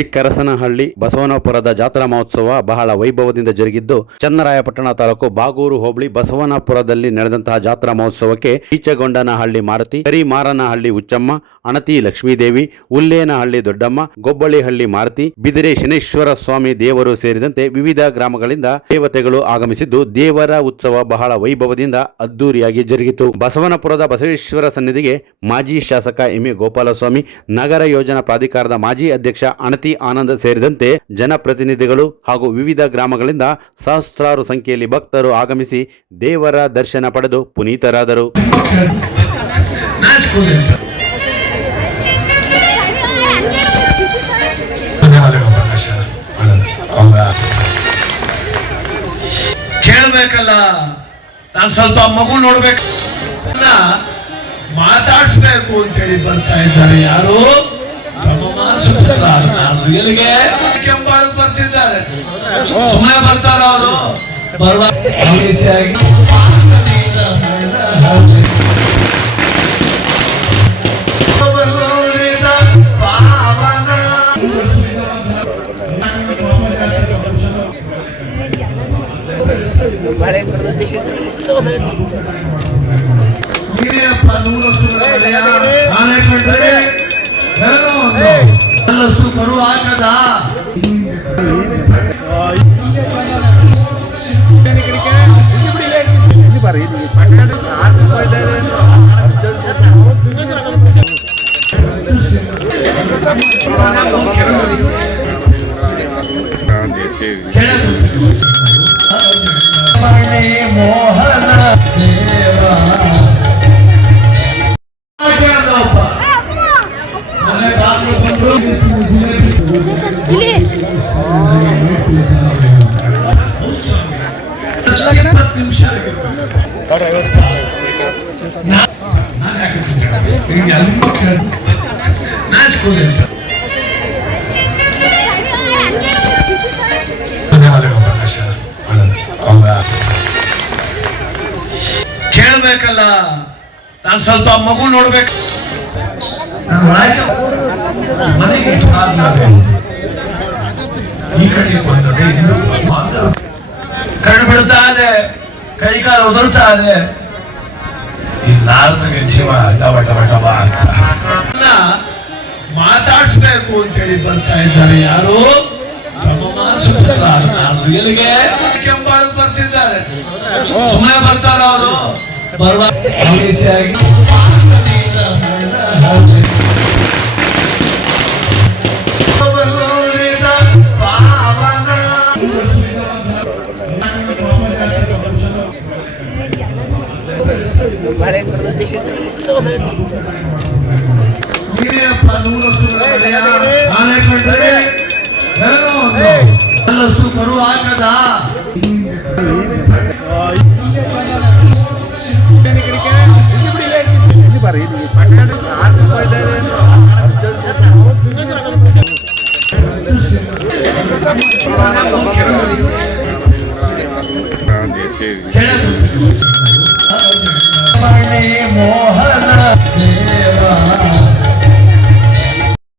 ಚಿಕ್ಕರಸನಹಳ್ಳಿ ಬಸವನಪುರದ ಜಾತ್ರಾ ಮಹೋತ್ಸವ ಬಹಳ ವೈಭವದಿಂದ ಜರುಗಿದ್ದು, ಚನ್ನರಾಯಪಟ್ಟಣ ತಾಲೂಕು ಬಾಗೂರು ಹೋಬಳಿ ಬಸವನಪುರದಲ್ಲಿ ನಡೆದಂತಹ ಜಾತ್ರಾ ಮಹೋತ್ಸವಕ್ಕೆ ಈಚಗೊಂಡನಹಳ್ಳಿ ಮಾರುತಿ, ಕರಿಮಾರನಹಳ್ಳಿ ಹುಚ್ಚಮ್ಮ, ಅಣತಿ ಲಕ್ಷ್ಮೀದೇವಿ, ಉಲ್ಲೇನಹಳ್ಳಿ ದೊಡ್ಡಮ್ಮ, ಗೊಬ್ಬಳಿಹಳ್ಳಿ ಮಾರುತಿ, ಬಿದಿರೆ ಶನೇಶ್ವರ ಸ್ವಾಮಿ ದೇವರು ಸೇರಿದಂತೆ ವಿವಿಧ ಗ್ರಾಮಗಳಿಂದ ದೇವತೆಗಳು ಆಗಮಿಸಿದ್ದು, ದೇವರ ಉತ್ಸವ ಬಹಳ ವೈಭವದಿಂದ ಅದ್ದೂರಿಯಾಗಿ ಜರುಗಿತು. ಬಸವನಪುರದ ಬಸವೇಶ್ವರ ಸನ್ನಿಧಿಗೆ ಮಾಜಿ ಶಾಸಕ ಎಂ ಎ ಗೋಪಾಲಸ್ವಾಮಿ, ನಗರ ಯೋಜನಾ ಪ್ರಾಧಿಕಾರದ ಮಾಜಿ ಅಧ್ಯಕ್ಷ ಅಣತಿ ಆನಂದ್ ಸೇರಿದಂತೆ ಜನಪ್ರತಿನಿಧಿಗಳು ಹಾಗೂ ವಿವಿಧ ಗ್ರಾಮಗಳಿಂದ ಸಹಸ್ರಾರು ಸಂಖ್ಯೆಯಲ್ಲಿ ಭಕ್ತರು ಆಗಮಿಸಿ ದೇವರ ದರ್ಶನ ಪಡೆದು ಪುನೀತರಾದರು. ಕೇಳಬೇಕಲ್ಲ, ನಾನು ಸ್ವಲ್ಪ ಮಗು ನೋಡ್ಬೇಕು, ಮಾತಾಡಿಸ್ಬೇಕು ಅಂತ ಹೇಳಿ ಬರ್ತಾ ಇದ್ದಾರೆ. ಯಾರು ಎಲ್ಲಿಗೆ ಕೆಂಪಾಳಕ್ಕೆ ಬರ್ತಿದ್ದಾರೆ, ಸುಮ್ಮನೆ ಬರ್ತಾರ ಅವರು. ಬರುವ ರೀತಿಯಾಗಿ ಕರು ಹಾಕದ ಮೋಹನ ನಿಮಿಷ ನಾಚ್ಕೋದೆ ಅಂತ ಕೇಳಬೇಕಲ್ಲ, ನಾನು ಸ್ವಲ್ಪ ಮಗು ನೋಡ್ಬೇಕು. ಮನೆಗೆ ಈ ಕಡೆ ಕಣ್ಣು ಬಿಡ್ತಾ ಇದೆ, ಕೈಕಾಲು ಉದುರ್ತಾ ಇದೆ. ಶಿವ ಮಾತಾಡಿಸ್ಬೇಕು ಅಂತ ಹೇಳಿ ಬರ್ತಾ ಇದ್ದಾರೆ. ಯಾರು ಎಲ್ಲಿಗೆ ಕೆಂಪಾಳಕ್ಕೆ ಬರ್ತಿದ್ದಾರೆ, ಸುಮ್ಮನೆ ಬರ್ತಾರ ಅವರು. ಬರುವ ರೀತಿಯಾಗಿ ಕರು ಹಾಕದ ಮೋಹ